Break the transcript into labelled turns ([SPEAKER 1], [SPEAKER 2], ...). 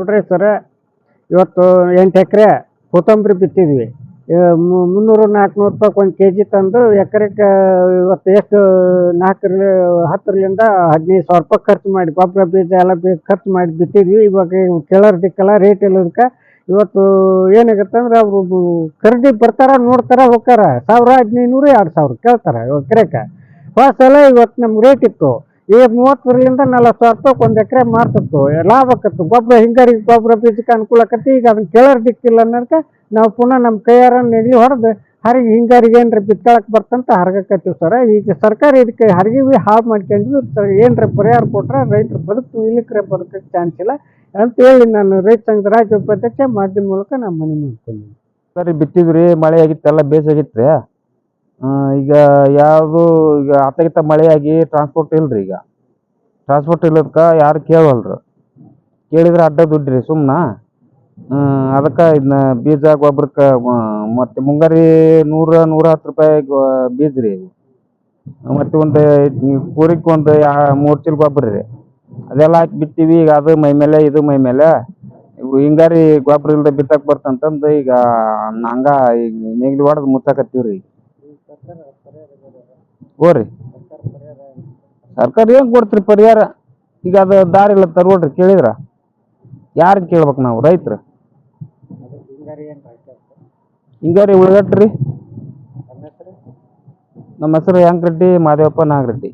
[SPEAKER 1] ನೋಡ್ರಿ ಸರ, ಇವತ್ತು ಎಂಟು ಎಕರೆ ಕೊತ್ತಂಬರಿ ಬಿತ್ತಿದ್ವಿ. ಮುನ್ನೂರು ನಾಲ್ಕುನೂರು ರೂಪಾಯಿ ಒಂದು ಕೆ ಜಿ ತಂದು ಎಕರೆಗೆ ಇವತ್ತು ಎಷ್ಟು ನಾಲ್ಕರಲ್ಲಿ ಹತ್ತರಿಂದ ಹದಿನೈದು ಸಾವಿರ ರೂಪಾಯಿ ಖರ್ಚು ಮಾಡಿ, ಗೊಬ್ಬರ ಬೀಜ ಎಲ್ಲ ಬೀಜ ಖರ್ಚು ಮಾಡಿ ಬಿತ್ತಿದ್ವಿ. ಇವಾಗ ಕೆಳರ್ ದಿಕ್ಕಲ್ಲ ರೇಟ್ ಇಲ್ಲದಕ್ಕೆ ಇವತ್ತು ಏನಾಗುತ್ತೆ ಅಂದ್ರೆ ಅವರು ಖರೀದಿ ಬರ್ತಾರ, ನೋಡ್ತಾರ, ಹೋಗ್ತಾರ. ಸಾವಿರ ಹದಿನೈದು ನೂರು, ಎರಡು ಸಾವಿರ ಕೇಳ್ತಾರೆ ಎಕರೆಗೆ ಫಸ್ಟ್ ಎಲ್ಲ ಇವತ್ತು ನಮ್ಗೆ ರೇಟ್ ಇತ್ತು. ಈಗ ಮೂವತ್ತರಿಂದ ನಲ್ವತ್ತು ಸಾವಿರ ರೂಪಾಯಿ ಒಂದು ಎಕರೆ ಮಾರ್ತಿತ್ತು. ಲಾಭ ಆಕತ್ತು ಗೊಬ್ಬರ ಹಿಂಗಾರಿಗೆ ಗೊಬ್ಬರ ಬೀಜಕ್ಕೆ ಅನುಕೂಲ ಆಕತಿ ಈಗ ಅದನ್ನ ಕೇಳರ್ ದಿಕ್ಕಿಲ್ಲ ಅನ್ನೋದಕ್ಕೆ ನಾವು ಪುನಃ ನಮ್ಮ ಕೈಯಾರ ನೆಗಲಿ ಹೊಡೆದು ಹರಿಗೆ ಹಿಂಗಾರಿಗೆ ಏನ್ರ ಬಿತ್ತಳಕ್ಕೆ ಬರ್ತಂತ ಹರಗಕತ್ತೀವಿ ಸರ. ಈಗ ಸರ್ಕಾರ ಇದಕ್ಕೆ ಹರಿಗಿವಿ ಹಾಳು ಮಾಡ್ಕೊಂಡ್ವಿ ಸರ್. ಏನ್ರ ಪರಿಹಾರ ಕೊಟ್ರೆ ರೈತರು ಬದುಕು ಇಲ್ಲಿಕ್ರೆ ಬದುಕಕ್ಕೆ ಚಾನ್ಸ್ ಇಲ್ಲ ಅಂತ ಹೇಳಿ ನಾನು ರೈತ ಸಂಘದ ರಾಜ್ಯ ಉಪಾಧ್ಯಕ್ಷ ಮಾಧ್ಯಮ ಮೂಲಕ ನಾನು ಮನೆ ಮಾಡ್ಕೊಂಡಿದ್ದೀನಿ
[SPEAKER 2] ಸರಿ, ಬಿತ್ತಿದ್ರಿ, ಮಳೆ ಆಗಿತ್ತೆಲ್ಲ ಬೇಸಾಗಿತ್ರಿ ಈಗ ಯಾವುದು, ಈಗ ಅತ್ತಗಿತ್ತ ಮಳೆ ಆಗಿ ಟ್ರಾನ್ಸ್ಪೋರ್ಟ್ ಇಲ್ರಿ ಈಗ. ಟ್ರಾನ್ಸ್ಪೋರ್ಟ್ ಇಲ್ಲದಕ್ಕೆ ಯಾರು ಕೇಳವಲ್ರು ಕೇಳಿದ್ರೆ ಅಡ್ಡ ದುಡ್ಡು ರೀ ಸುಮ್ಮನ ಅದಕ್ಕೆ ಇದನ್ನ ಬೀಜ, ಗೊಬ್ಬರಕ್ಕೆ ಮತ್ತು ಮುಂಗಾರಿ ನೂರ ನೂರ ಹತ್ತು ರೂಪಾಯಿ ಬೀಜ ರೀ. ಮತ್ತು ಒಂದು ಕೂರಿಗೆ ಒಂದು ಯಾ, ಮೂರು ಚೀಲ ಗೊಬ್ಬರ ರೀ. ಅದೆಲ್ಲ ಹಾಕಿ ಬಿತ್ತೀವಿ ಈಗ ಅದು ಮೈ ಮೇಲೆ, ಇದು ಮೈ ಮೇಲೆ. ಹಿಂಗಾರಿ ಗೊಬ್ಬರ ಇಲ್ಲದೆ ಬಿತ್ತಕ್ಕೆ ಬರ್ತಂತಂದು ಈಗ ನಂಗ ಈಗ ನೇಗಿಲು ಹೊಡೆದು ಮುಚ್ಚಾಕತ್ತೀವಿ ರೀ ಹ್ಞೂ ರೀ ಸರ್ಕಾರ ಏನು ಕೊಡ್ತೀರಿ ಪರಿಹಾರ? ಈಗ ಅದು ದಾರಿ ಇಲ್ಲ ತರ್ಬೋಡ್ರಿ ಕೇಳಿದ್ರ? ಯಾರಿಗೆ ಕೇಳ್ಬೇಕು ನಾವು, ರೈತರು? ಹಿಂಗಾರಿ ಉಳಿದಟ್ರಿ ನಮ್ಮ ಹೆಸರು ಯಾಂಕರೆಡ್ಡಿ ಮಾದೇವಪ್ಪ ನಾಗರೆಡ್ಡಿ.